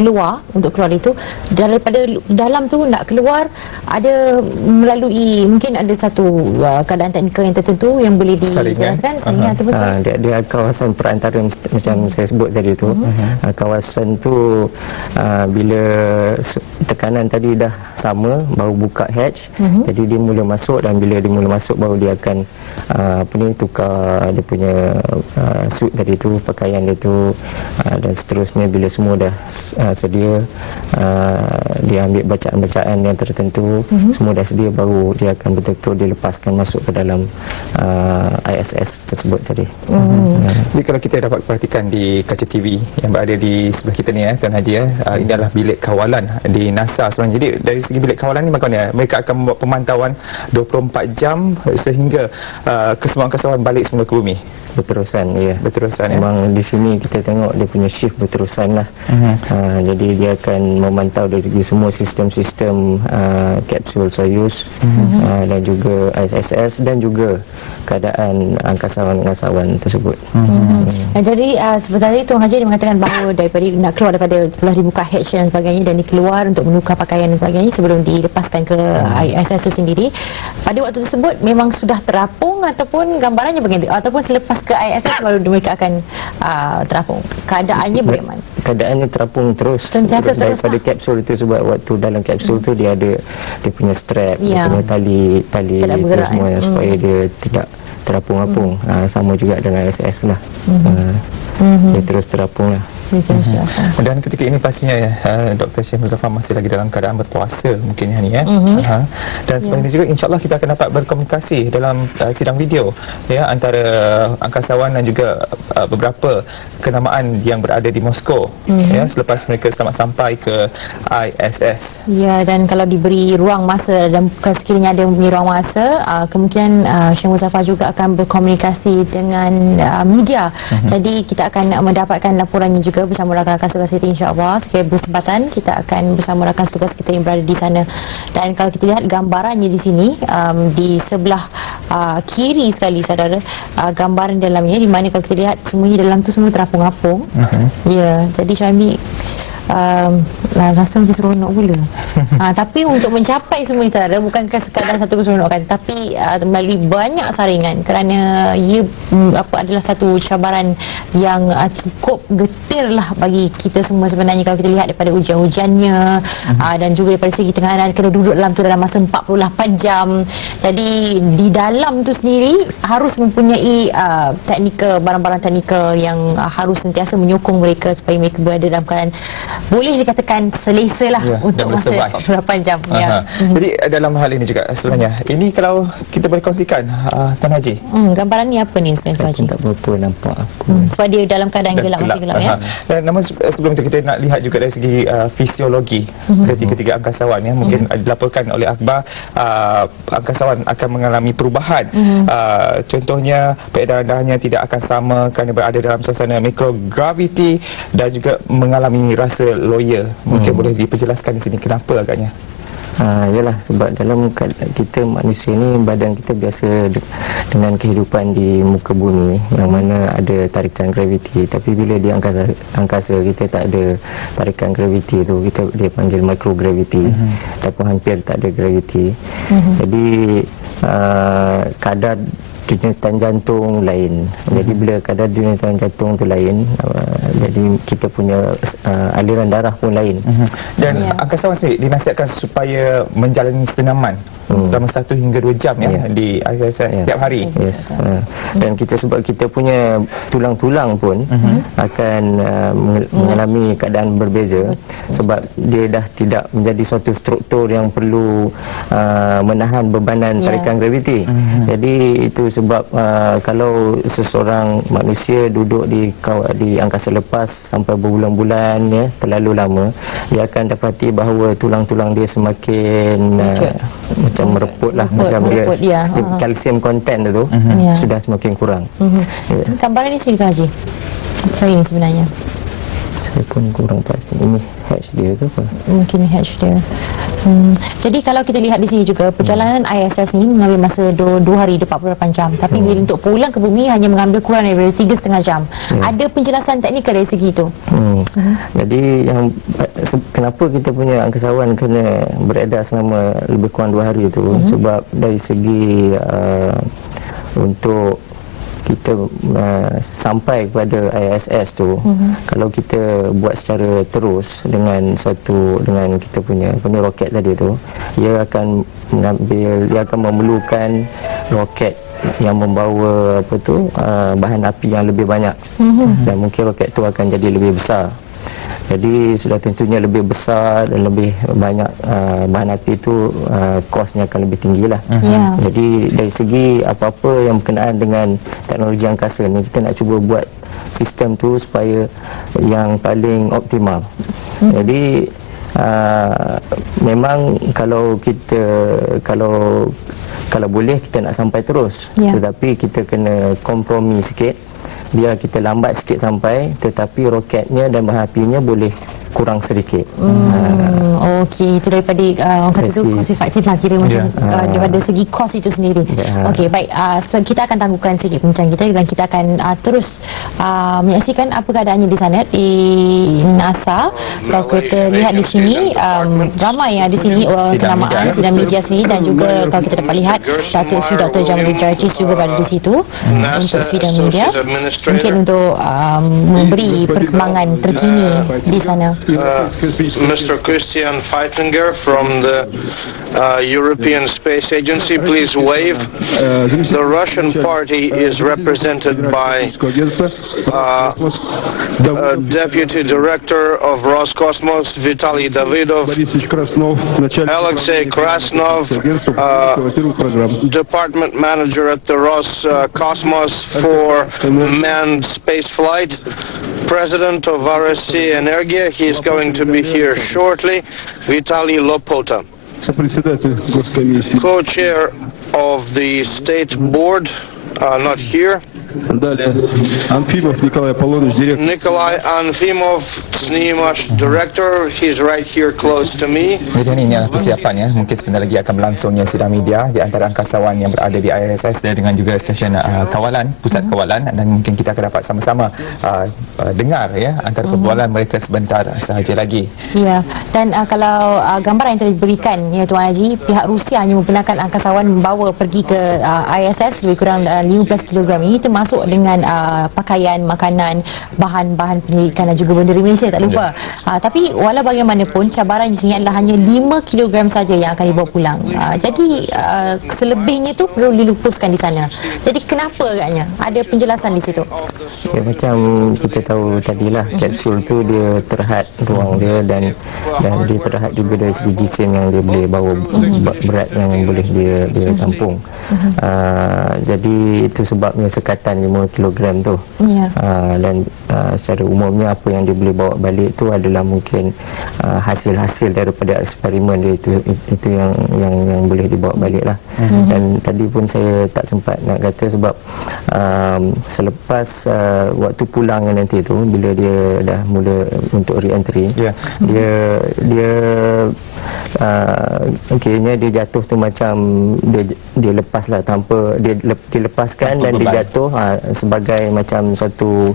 keluar itu daripada dalam tu nak keluar, ada melalui mungkin ada satu keadaan teknikal yang tertentu yang boleh dijelaskan ataupun dia kawasan perantara macam saya sebut tadi tu. Kawasan tu bila tekanan tadi dah sama, baru buka hatch. Jadi dia mula masuk, dan bila dia mula masuk baru dia akan tukar dia punya suit tadi tu, pakaian dia tu, dan seterusnya. Bila semua dah sedia, dia ambil bacaan-bacaan yang tertentu, semua dah sedia, baru dia akan betul-betul dilepaskan masuk ke dalam ISS tersebut tadi. Jadi kalau kita dapat perhatikan di kaca TV yang berada di sebelah kita ni Tuan Haji ini adalah bilik kawalan di NASA sebenarnya. Jadi dari segi bilik kawalan ni bagaimana? Mereka akan membuat pemantauan 24 jam sehingga kesemua angkasawan balik semula ke bumi. Berterusan, ya. Berterusan, ya. Memang di sini kita tengok dia punya shift berterusan lah. Jadi dia akan memantau dari segi semua sistem-sistem kapsul Soyuz dan juga ISS dan juga keadaan angkasawan-angkasawan tersebut. Jadi seperti tadi Tuan Haji dia mengatakan bahawa daripada nak keluar daripada 10,000 kH dan sebagainya, dan dikeluar untuk menukar pakaian dan sebagainya sebelum dilepaskan ke ISS itu sendiri. Pada waktu tersebut memang sudah terapung ataupun gambarannya begitu, ataupun selepas ke ISS baru mereka akan terapung. Keadaannya bagaimana? Keadaannya terapung terus daripada kapsul itu, sebab waktu dalam kapsul tu dia ada dia punya strap, dia punya tali tidak bergerak, semua supaya dia tidak terapung-apung. Sama juga dengan ISS lah. Dia terus terapung lah. Dan ketika ini pastinya Dr. Syekh Muzaffar masih lagi dalam keadaan berpuasa mungkin hari ni dan sebenarnya juga insyaAllah kita akan dapat berkomunikasi dalam sidang video antara angkasawan dan juga beberapa kenamaan yang berada di Moskow selepas mereka selamat sampai ke ISS. Ya, dan kalau diberi ruang masa dan sekiranya ada ruang masa, kemungkinan Syekh Muzaffar juga akan berkomunikasi dengan media. Jadi kita akan mendapatkan laporannya juga bersama rakan-rakan tugas kita, insya-Allah. Sekiranya berkesempatan kita akan bersama rakan tugas kita yang berada di sana. Dan kalau kita lihat gambarannya di sini, di sebelah kiri sekali saudara, gambaran dalamnya, di mana kalau kita lihat semuanya dalam tu semua terapung-apung. Ya, jadi Syami rasa macam seronok pula. Tapi untuk mencapai semua itu saudara, bukankah sekadar satu keseronokan, tapi melalui banyak saringan, kerana ia adalah satu cabaran yang cukup getir lah bagi kita semua sebenarnya. Kalau kita lihat daripada ujian-ujiannya dan juga daripada segi tenganan, kena duduk dalam tu dalam masa 48 jam. Jadi di dalam tu sendiri harus mempunyai teknikal, barang-barang teknikal yang harus sentiasa menyokong mereka supaya mereka berada dalam keadaan boleh dikatakan selesa lah untuk masa 48 jam. Jadi dalam hal ini juga sebenarnya, ini kalau kita boleh kongsikan Tuan Haji, gambaran ni apa ni Tuan Haji? Tak berapa nampak aku. Sebab dia dalam keadaan gelap, masih gelap ya. Dan namun sebelum itu kita nak lihat juga dari segi fisiologi ketiga-tiga angkasawan mungkin dilaporkan oleh akhbar angkasawan akan mengalami perubahan. Contohnya peredaran darahnya tidak akan sama kerana berada dalam suasana microgravity dan juga mengalami rasa loya. Mungkin boleh diperjelaskan di sini kenapa agaknya? Yalah, sebab dalam kita manusia ni, badan kita biasa dengan kehidupan di muka bumi yang mana ada tarikan graviti, tapi bila di angkasa kita tak ada tarikan graviti tu, dia panggil microgravity, ataupun hampir tak ada graviti. Jadi kadar denyutan jantung lain. Jadi bila kadar denyutan jantung tu lain, jadi kita punya aliran darah pun lain. Dan angkasawan sendiri dinasihatkan supaya menjalani senaman selama 1 hingga 2 jam di ISS setiap hari. Dan sebab kita punya tulang-tulang pun akan mengalami keadaan berbeza, sebab dia dah tidak menjadi suatu struktur yang perlu menahan bebanan tarikan graviti. Jadi itu sebab kalau seseorang manusia duduk di angkasa lepas sampai berbulan-bulan terlalu lama, dia akan dapati bahawa tulang-tulang dia semakin macam mereput lah, macam dia kalsium content tu sudah semakin kurang. Gambaran ni Tuan Haji, apa ini sebenarnya? Saya pun kurang pasti. Ini hatch dia ke apa? Mungkin hatch dia. Jadi kalau kita lihat di sini juga, perjalanan ISS ni mengambil masa 2 hari 48 jam. Tapi bila untuk pulang ke bumi hanya mengambil kurang daripada 3,5 jam. Ada penjelasan teknikal dari segi itu? Jadi kenapa kita punya angkasawan kena beredar selama lebih kurang 2 hari itu? Sebab dari segi untuk kita sampai kepada ISS tu, kalau kita buat secara terus dengan kita punya roket tadi tu, dia akan memerlukan roket yang membawa bahan api yang lebih banyak, dan mungkin roket tu akan jadi lebih besar. Jadi sudah tentunya lebih besar dan lebih banyak bahan api itu, kosnya akan lebih tinggi lah. Jadi dari segi apa-apa yang berkenaan dengan teknologi angkasa ni, kita nak cuba buat sistem tu supaya yang paling optimal. Jadi memang kalau kita kalau boleh kita nak sampai terus, tetapi kita kena kompromi sikit, biar kita lambat sikit sampai, tetapi roketnya dan bahan apinya boleh kurang sedikit. Okey, itu daripada orang kata tu kos efektif lah, kira macam daripada segi kos itu sendiri. Okey, baik, kita akan tangguhkan sikit perbincangan kita dan kita akan terus menyaksikan apa keadaannya di sana di NASA. Kalau kita lihat di sini ramai yang di sini kenamaan sidang media sendiri, dan juga kalau kita dapat lihat Datuk Sri Dr. Jamaluddin Jarjis juga berada di situ untuk sidang media, mungkin untuk memberi perkembangan terkini di sana. Mr. Christian Feitinger from the European Space Agency, please wave. The Russian party is represented by Deputy Director of Roscosmos Vitaly Davidov, Alexei Krasnov, Department Manager at the Roscosmos for Manned Space Flight, President of RSC Energia. He is going to be here shortly, Vitaly Lopota. Co-chair of the State Board, not here. Nikolai Anfimov, SNIMASH Director, he's right here close to me. Jadi ini adalah persiapan ya. Mungkin sebentar lagi akan berlangsungnya sidang media di antara angkasawan yang berada di ISS dengan juga stesen kawalan, pusat kawalan, dan mungkin kita akan dapat sama-sama dengar ya antara perbualan mereka sebentar sahaja lagi. Ya, dan kalau gambaran yang telah diberikan ya Tuan Haji, pihak Rusia hanya membenarkan angkasawan membawa pergi ke ISS lebih kurang 15 kg ini, termasuk dengan pakaian, makanan, bahan-bahan penyelidikan dan juga benda Malaysia, tak lupa. Tapi walau bagaimanapun, cabaran di sini adalah hanya 5 kg saja yang akan dibawa pulang. Jadi selebihnya tu perlu dilupuskan di sana. Jadi kenapa agaknya? Ada penjelasan di situ? Ya, macam kita tahu tadilah, kapsul tu dia terhad ruang dia, dan dia terhad juga dari segi jisim yang dia boleh bawa, berat yang boleh dia tampung. Jadi itu sebabnya sekatan 5 kg tu. Dan secara umumnya apa yang dia boleh bawa balik tu adalah mungkin hasil-hasil daripada eksperimen dia, itu yang boleh dibawa balik lah. Dan tadi pun saya tak sempat nak kata sebab selepas waktu pulangnya nanti tu, bila dia dah mula untuk re-entry, dia okeynya dia jatuh tu macam dia lepas lah, tanpa dia lepaskan dan dia jatuh sebagai macam satu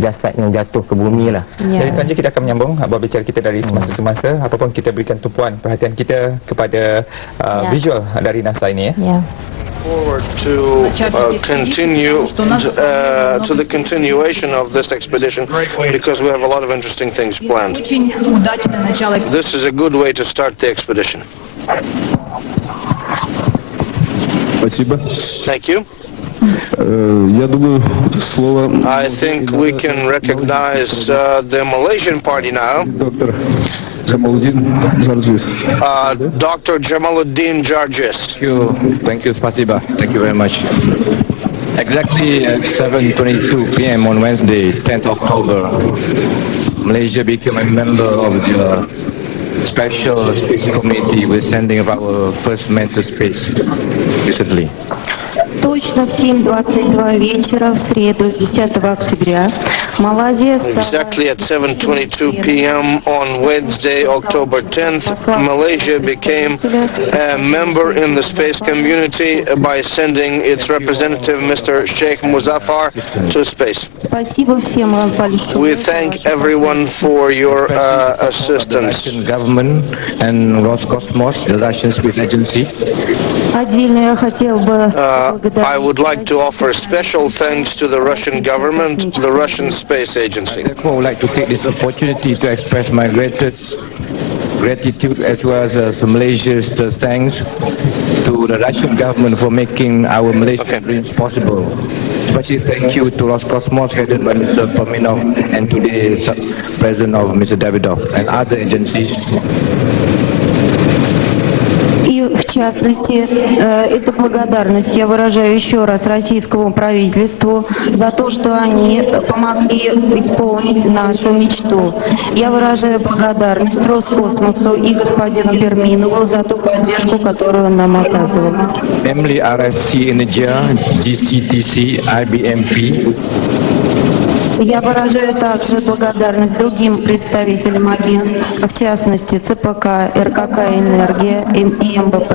jasad yang jatuh ke bumi lah. Jadi Tuan Haji, kita akan menyambung berbicara kita dari semasa-semasa, apapun kita berikan tumpuan perhatian kita kepada visual dari NASA ini ya. Forward to continue to the continuation of this expedition, because we have a lot of interesting things planned. This is a good way to start the expedition. Thank you. I think we can recognize the Malaysian party now. Dr. Jamaluddin Jarjis. Thank you, spasiba. Thank you very much. Exactly at 7:22 p.m. on Wednesday, 10th October, Malaysia became a member of the Special Space Committee with sending of our first man to space recently. Точно в 7:22 вечера в среду, 10 октября, Малайзия... Exactly at 7:22 p.m. on Wednesday, October 10th, Malaysia became a member in the space community by sending its representative, Mr. Sheikh Muzaffar, to space. We thank everyone for your assistance. The Russian government and Roscosmos, the Russian space agency. I would like to offer special thanks to the Russian government, the Russian Space Agency. Therefore, I would like to take this opportunity to express my greatest gratitude as well as Malaysia's thanks to the Russian government for making our Malaysian dreams possible. Especially thank you to Roscosmos headed by Mr. Paminov and today President of Mr. Davidov and other agencies. частности, это благодарность я выражаю еще раз российскому правительству за то, что они помогли исполнить нашу мечту. Я выражаю благодарность Роскосмосу и господину Перминову за ту поддержку, которую он нам оказывает. Namely RFC Energia, GCTC, IBMP. Я выражаю также благодарность другим представителям агентств, в частности ЦПК, РКК «Энергия» и МБП.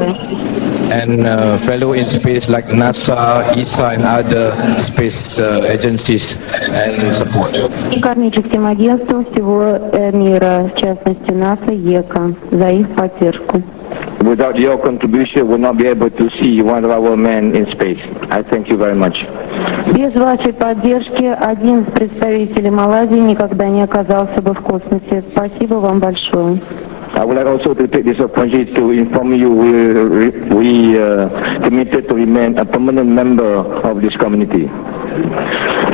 And fellow in space like NASA, ESA and other space agencies and support. И космическим агентствам всего мира, в частности НАСА, ЕКА, за их поддержку. Without your contribution, we will not be able to see one of our men in space. I thank you very much. Без вашей поддержки один из представителей Малайзии никогда не оказался бы в космосе. Спасибо вам большое. I would like also to take this opportunity to inform you we committed to remain a permanent member of this community.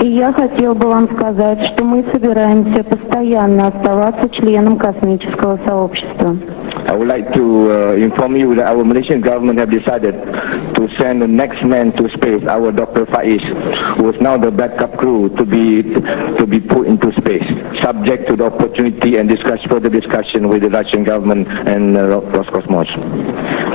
И я хотел бы вам сказать, что мы собираемся постоянно оставаться членом космического сообщества. I would like to inform you that our Malaysian government have decided to send the next man to space, our Dr. Faiz, who is now the backup crew to be put into space, subject to the opportunity and further discussion with the Russian government and Roscosmos.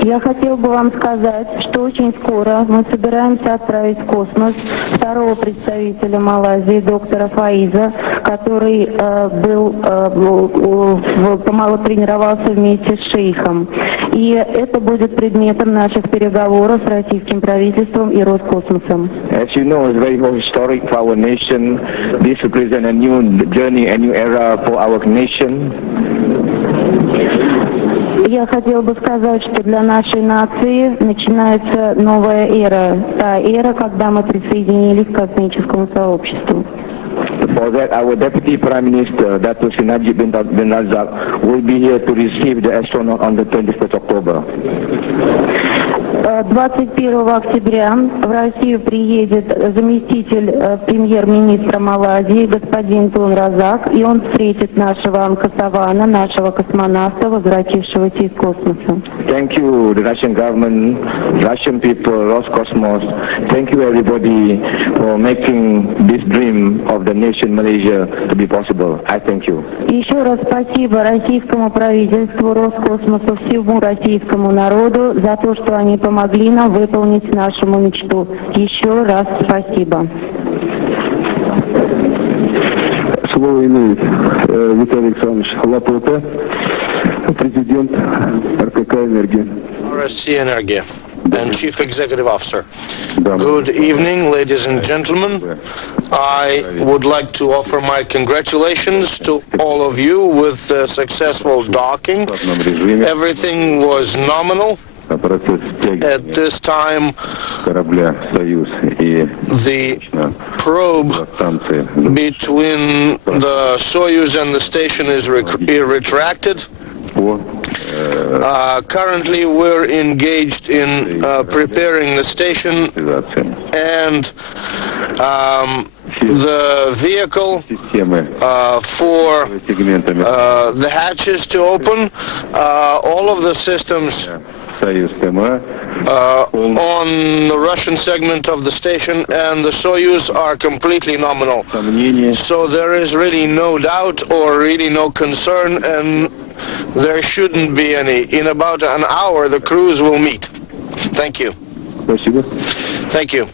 Я хотел бы вам сказать, что очень скоро мы собираемся отправить в космос второго представителя Малайзии, доктора Фаиза, который тренировался вместе с шейхом. И это будет предметом наших переговоров с российским правительством и Роскосмосом. As you know, it's very historic for our nation. This represents a new journey, a new era for our nation. Я хотел бы сказать, что для нашей нации начинается новая эра. Та эра, когда мы присоединились к космическому сообществу. For that, our Deputy Prime Minister, Dato' Sri Najib bin Razak, will be here to receive the astronaut on the 21st October. 21 октября в Россию приедет заместитель премьер-министра Малайзии, господин Тун Разак, и он встретит нашего Анкасавана, нашего космонавта, возвратившегося из космоса. Thank you, the Russian government, Russian people, Roscosmos. Thank you, everybody, for making this dream of the nation Malaysia to be possible. I thank you. Еще раз спасибо российскому правительству, Роскосмосу, всему российскому народу за то, что они помогли нам выполнить нашу мечту. Еще раз спасибо. Слово имеет Виталий Александрович Лапота, президент РКК «Энергия». RSC Energia and Chief Executive Officer. Good evening, ladies and gentlemen. I would like to offer my congratulations to all of you with the successful docking. Everything was nominal. At this time, the probe between the Soyuz and the station is retracted. Currently, we're engaged in preparing the station and the vehicle for the hatches to open. All of the systems on the Russian segment of the station and the Soyuz are completely nominal. So there is really no doubt or really no concern, and there shouldn't be any. In about an hour, the crews will meet. Thank you. Thank you.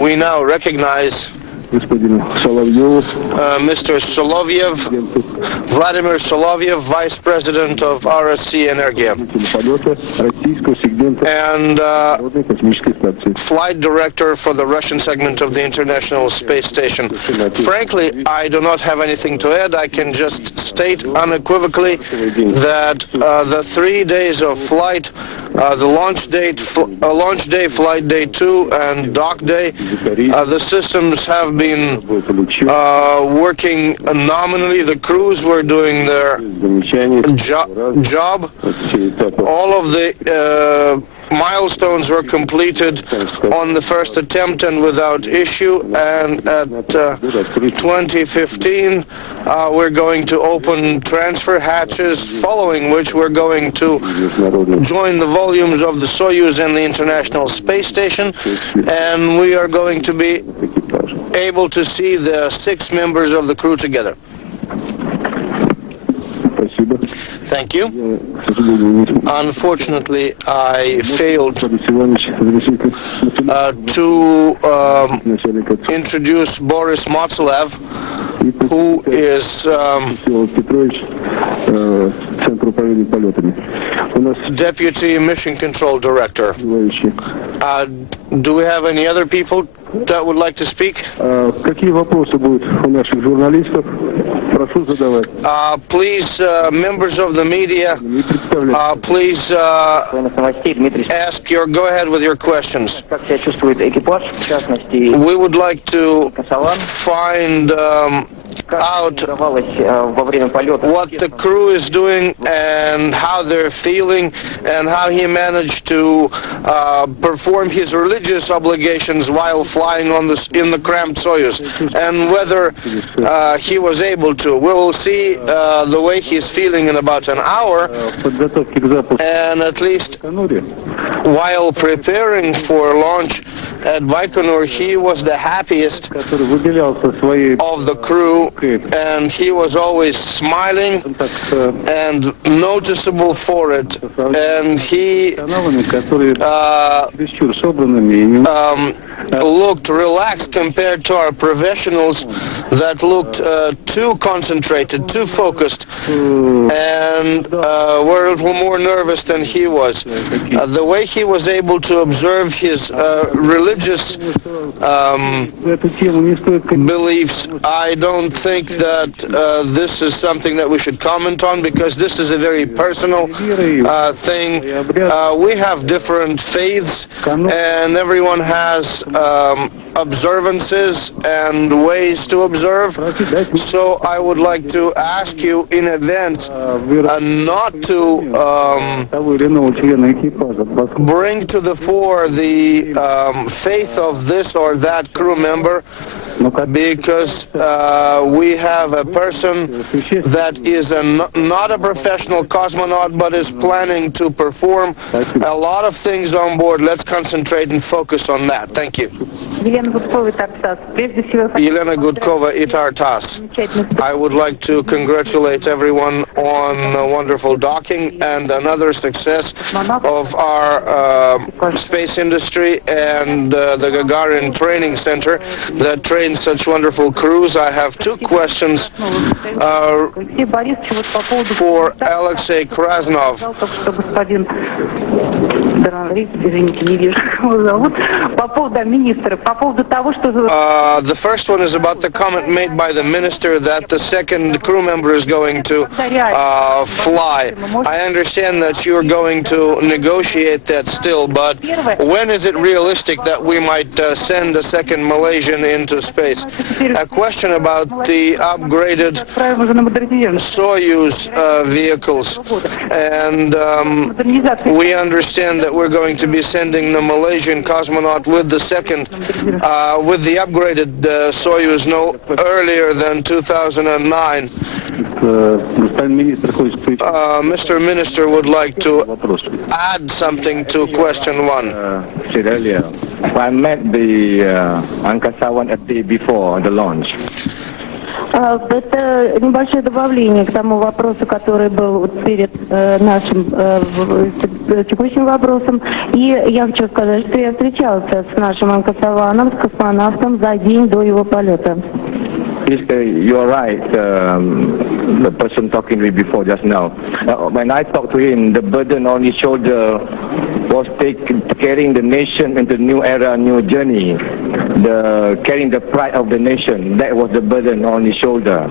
We now recognize Mr. Solovyev, Vladimir Solovyev, Vice President of RSC Energia, and Flight Director for the Russian segment of the International Space Station. Frankly, I do not have anything to add. I can just state unequivocally that the 3 days of flight, the launch day, flight day 2, and dock day, the systems have been working nominally. The crews were doing their job. All of the milestones were completed on the first attempt and without issue, and at 2015 We're going to open transfer hatches, following which we're going to join the volumes of the Soyuz and the International Space Station, and we are going to be able to see the 6 members of the crew together. Thank you. Unfortunately, I failed to introduce Boris Matsulev, who is Deputy Mission Control Director. Do we have any other people that would like to speak? Please, members of the media, please go ahead with your questions. We would like to find out what the crew is doing and how they're feeling and how he managed to perform his religious obligations while flying in the cramped Soyuz, and whether he was able to. We will see the way he's feeling in about an hour, and at least while preparing for launch at Baikonur, he was the happiest of the crew, and he was always smiling and noticeable for it, and he looked relaxed compared to our professionals that looked too concentrated, too focused, and were a little more nervous than he was. The way he was able to observe his religious beliefs, I don't think that this is something that we should comment on, because this is a very personal thing. We have different faiths, and everyone has observances and ways to observe. So I would like to ask you in advance not to bring to the fore the faith of this or that crew member, because we have a person that is not a professional cosmonaut, but is planning to perform a lot of things on board. Let's concentrate and focus on that. Thank you. Elena Gudkova, ITAR TASS. I would like to congratulate everyone on a wonderful docking and another success of our space industry and the Gagarin Training Center that trains such wonderful crews. I have 2 questions for Alexei Krasnov. The first one is about the comment made by the minister that the second crew member is going to fly. I understand that you're going to negotiate that still, but when is it realistic that we might send a second Malaysian into space? A question about the upgraded Soyuz vehicles, and we understand that we're going to be sending the Malaysian cosmonaut with the second, with the upgraded Soyuz no earlier than 2009. Mr. Minister would like to add something to question 1. Said earlier, I met the Angkasawan a day before the launch. Это небольшое добавление к тому вопросу, который был перед нашим текущим вопросом. И я хочу сказать, что я встречался с нашим Анкасаваном, с космонавтом, за день до его полета. You're right, the person talking to me before just now. When I talked to him, the burden on his shoulder was carrying the nation into new era, new journey. Carrying the pride of the nation, that was the burden on his shoulder.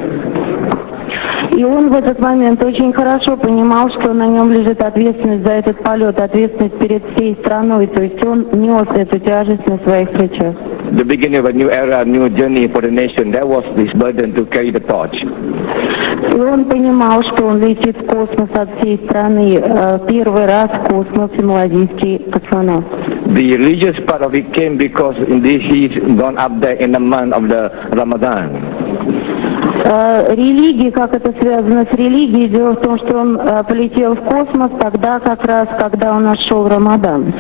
И он в этот момент очень хорошо понимал, что на нем лежит ответственность за этот полет, ответственность перед всей страной. То есть он нес эту тяжесть на своих плечах. The beginning of a new era, new journey for the nation, that was his burden to carry the torch. И он понимал, что он летит в космос от всей страны. Первый раз в космосе малазийский космонавт. The religious part of it came because indeed he's gone up there in the month of the Ramadan. Религии, как это связано с религией? Дело в том, что он полетел в космос тогда, как раз, когда у нас шел Рамадан.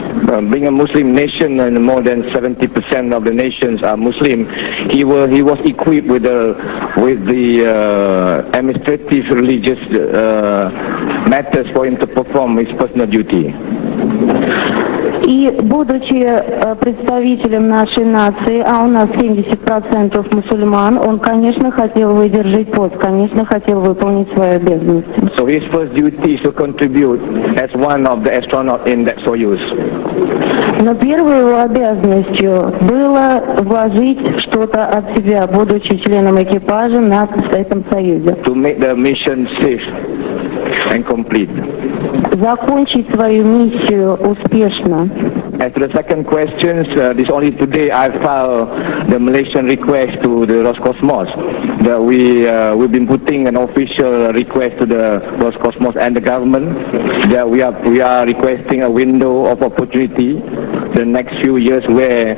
Being a Muslim nation and more than 70% of the nations are Muslim, he was equipped with the administrative religious matters for him to perform his personal duty. И будучи представителем нашей нации, а у нас 70% мусульман, он, конечно, хотел выдержать пост, конечно, хотел выполнить свои обязанности. So his first duty is to contribute as one of the astronauts in that Soyuz. Но первой его обязанностью было вложить что-то от себя, будучи членом экипажа на этом союзе. To make the mission safe and complete. Закончить свою миссию успешно. As to the second question, this only today I filed the Malaysian request to the Roscosmos. That we've been putting an official request to the Roscosmos and the government that we are requesting a window of opportunity the next few years where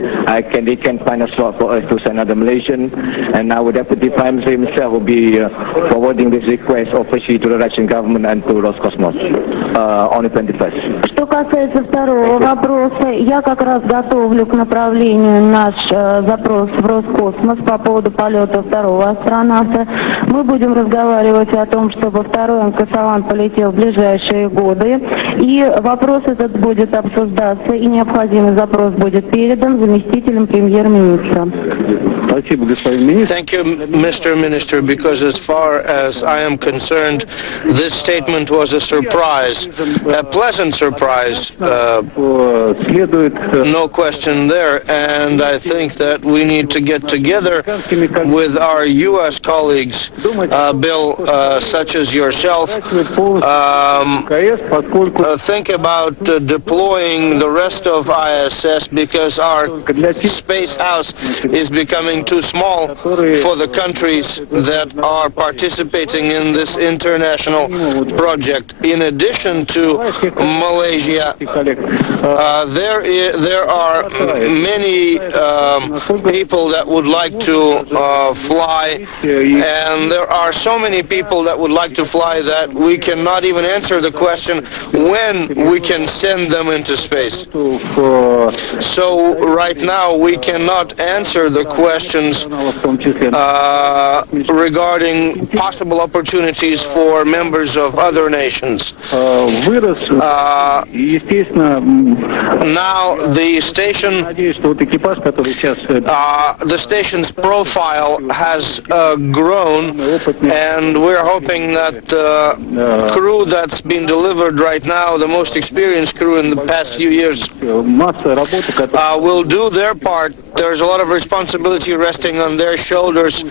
they can find a slot for us to send another Malaysian, and our Deputy Prime Minister himself will be forwarding this request officially to the Russian government and to Roscosmos on the 21st. Что касается второго вопроса, я как раз готовлю к направлению наш запрос в Роскосмос по поводу полета второго астронавта. Мы будем разговаривать о том, чтобы второй онкосалан полетел в ближайшие годы, и вопрос этот будет обсуждаться, и необходимый запрос будет передан заместителем премьер-министра. Thank you, Mr. Minister, because as far as I am concerned, this statement was a surprise, a pleasant surprise, no question there, and I think that we need to get together with our U.S. colleagues, Bill, such as yourself, think about deploying the rest of ISS, because our space house is becoming too small for the countries that are participating in this international project. In addition to Malaysia, there are many people that would like to fly, and there are so many people that would like to fly that we cannot even answer the question when we can send them into space. So right now we cannot answer the questions regarding possible opportunities for members of other nations. Now the station's profile has grown, and we're hoping that the crew that's been delivered right now, the most experienced crew in the past few years, will do their part. There's a lot of responsibility resting on their shoulders,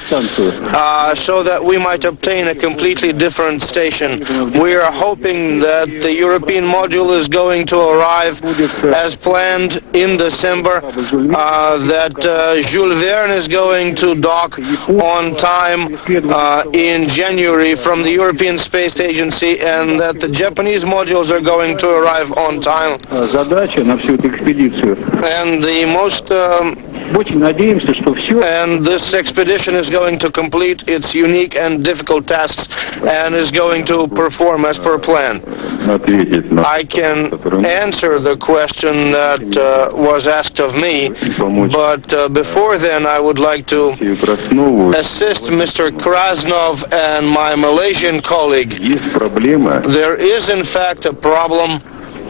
so that we might obtain a completely different station. We are hoping that the European module is going to arrive as planned in December, that Jules Verne is going to dock on time in January from the European Space Agency, and that the Japanese modules are going to arrive on time. And the most and this expedition is going to complete its unique and difficult tasks and is going to perform as per plan. I can answer the question that was asked of me, but before then I would like to assist Mr. Krasnov and my Malaysian colleague. There is in fact a problem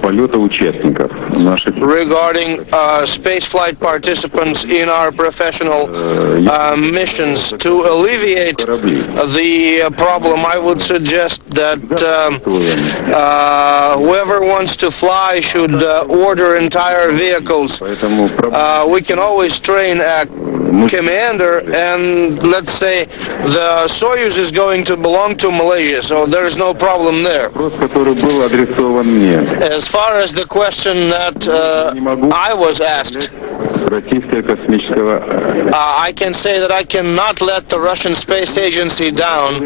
regarding spaceflight participants in our professional missions. To alleviate the problem, I would suggest that whoever wants to fly should order entire vehicles. We can always train a commander, and let's say the Soyuz is going to belong to Malaysia, so there is no problem there. As far as the question that I was asked, I can say that I cannot let the Russian Space Agency down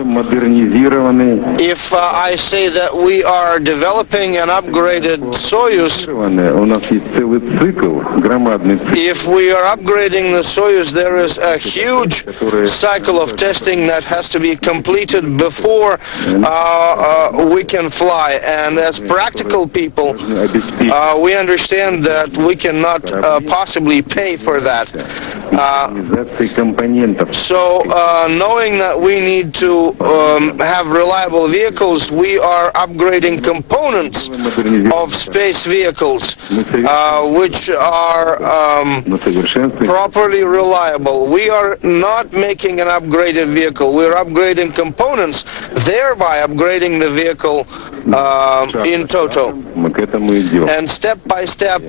if I say that we are developing an upgraded Soyuz. If we are upgrading the Soyuz, there is a huge cycle of testing that has to be completed before we can fly. And as practical people, we understand that we cannot possibly pay for that. So knowing that we need to have reliable vehicles, we are upgrading components of space vehicles which are properly reliable. We are not making an upgraded vehicle. We are upgrading components, thereby upgrading the vehicle in toto. And step by step,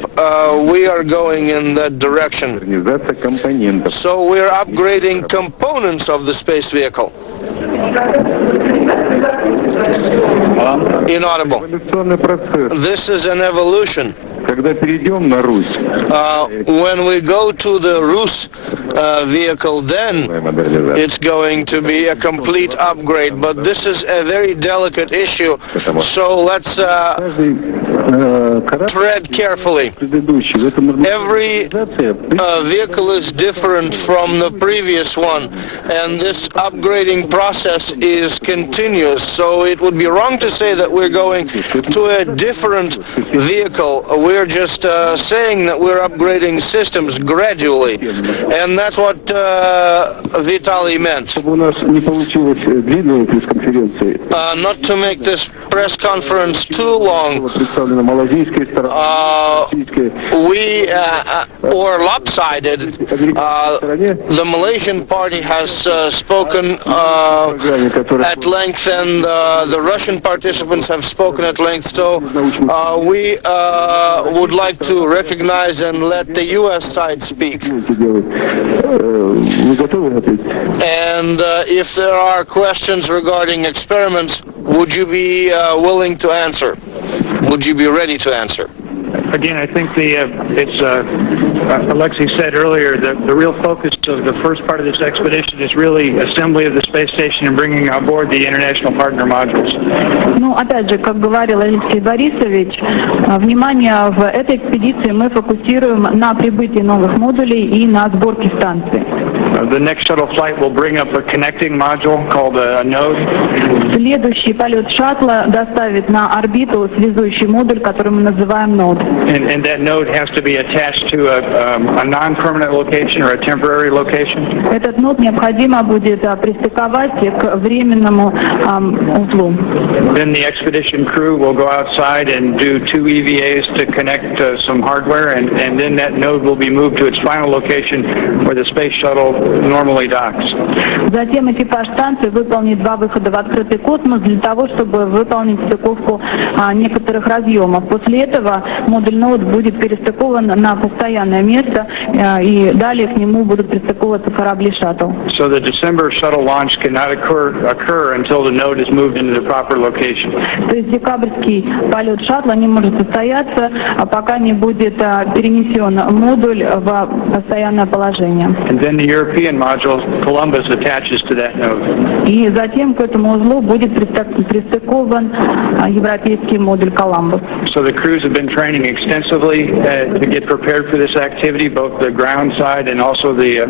we are going in that direction. So we are upgrading components of the space vehicle. Inaudible. This is an evolution. When we go to the Rus vehicle, then it's going to be a complete upgrade. But this is a very delicate issue, so let's tread carefully. Every vehicle is different from the previous one, and this upgrading process is continuous. So it would be wrong to say that we're going to a different vehicle. We're just saying that we're upgrading systems gradually, and that's what Vitaly meant. Not to make this press conference too long, or lopsided, the Malaysian party has spoken at length, and the Russian participants have spoken at length, so we would like to recognize and let the U.S. side speak. And if there are questions regarding experiments, would you be willing to answer? Would you be ready to answer? Again, I think it's Alexei said earlier that the real focus of the first part of this expedition is really assembly of the space station and bringing on board the international partner modules. Ну, опять же, как говорил Алексей Борисович, внимание в этой экспедиции мы фокусируем на прибытии новых модулей и на сборке станции. The next shuttle flight will bring up a connecting module called a node. Следующий полет шаттла доставит на орбиту связующий модуль, который мы называем нод. And that node has to be attached to a non-permanent location or a temporary location. Этот нод необходимо будет пристыковать к временному узлу. Then the expedition crew will go outside and do 2 EVAs to connect some hardware, and then that node will be moved to its final location where the space shuttle normally docks. Затем экипаж станции выполнит 2 выхода в открытый космос для того, чтобы выполнить стыковку некоторых разъемов. После этого модуль нод будет перестыкован на постоянное место, и далее к нему будут пристыковываться корабли шаттл. So the December shuttle launch cannot occur until the node is moved into the proper location. То есть декабрьский полет шаттла не может состояться, пока не будет перенесен модуль в постоянное положение. And then the European module Columbus attaches to that node. И затем к этому узлу будет пристыкован европейский модуль Columbus. So the crews have been training extensively to get prepared for this activity, both the ground side and also the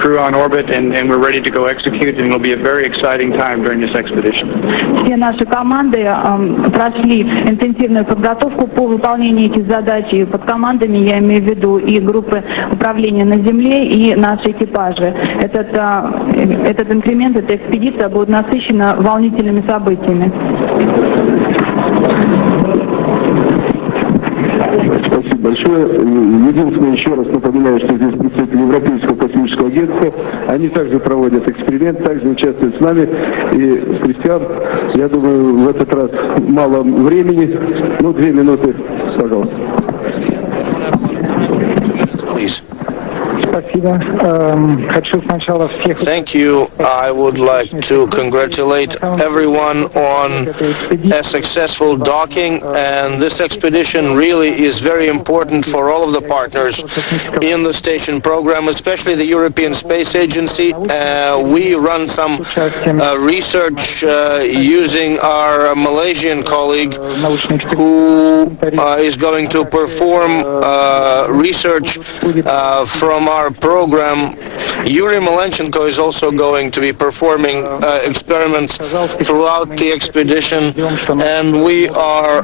crew on orbit, and we're ready to go execute, and it'll be a very exciting time during this expedition. Все наши команды прошли интенсивную подготовку по выполнению этих задач, и под командами я имею в виду и группы управления на Земле, и наши экипажи. Этот инкремент, эта экспедиция будет насыщена волнительными событиями. Спасибо большое. Единственное, еще раз напоминаю, что здесь представители Европейского космического агентства. Они также проводят эксперимент, также участвуют с нами. И, Кристиан, я думаю, в этот раз мало времени. 2 минуты, пожалуйста. Thank you. I would like to congratulate everyone on a successful docking, and this expedition really is very important for all of the partners in the station program, especially the European Space Agency. We run some research using our Malaysian colleague who is going to perform research from our program. Yuri Malenchenko is also going to be performing experiments throughout the expedition, and we are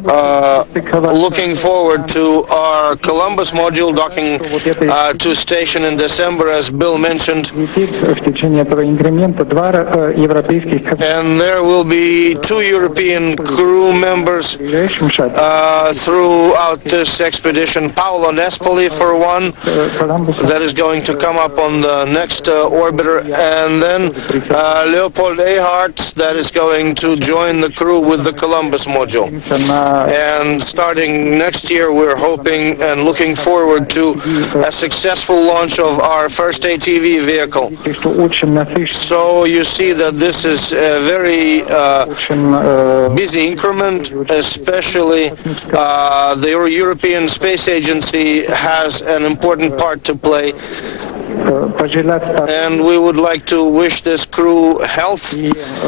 looking forward to our Columbus module docking to station in December, as Bill mentioned. And there will be 2 European crew members throughout this expedition. Paolo Nespoli, for one, that is going to come up on the next orbiter, and then Leopold Ehart, that is going to join the crew with the Columbus module. And starting next year, we're hoping and looking forward to a successful launch of our first ATV vehicle. So you see that this is a very busy increment, especially the European Space Agency has an important part to play. And we would like to wish this crew health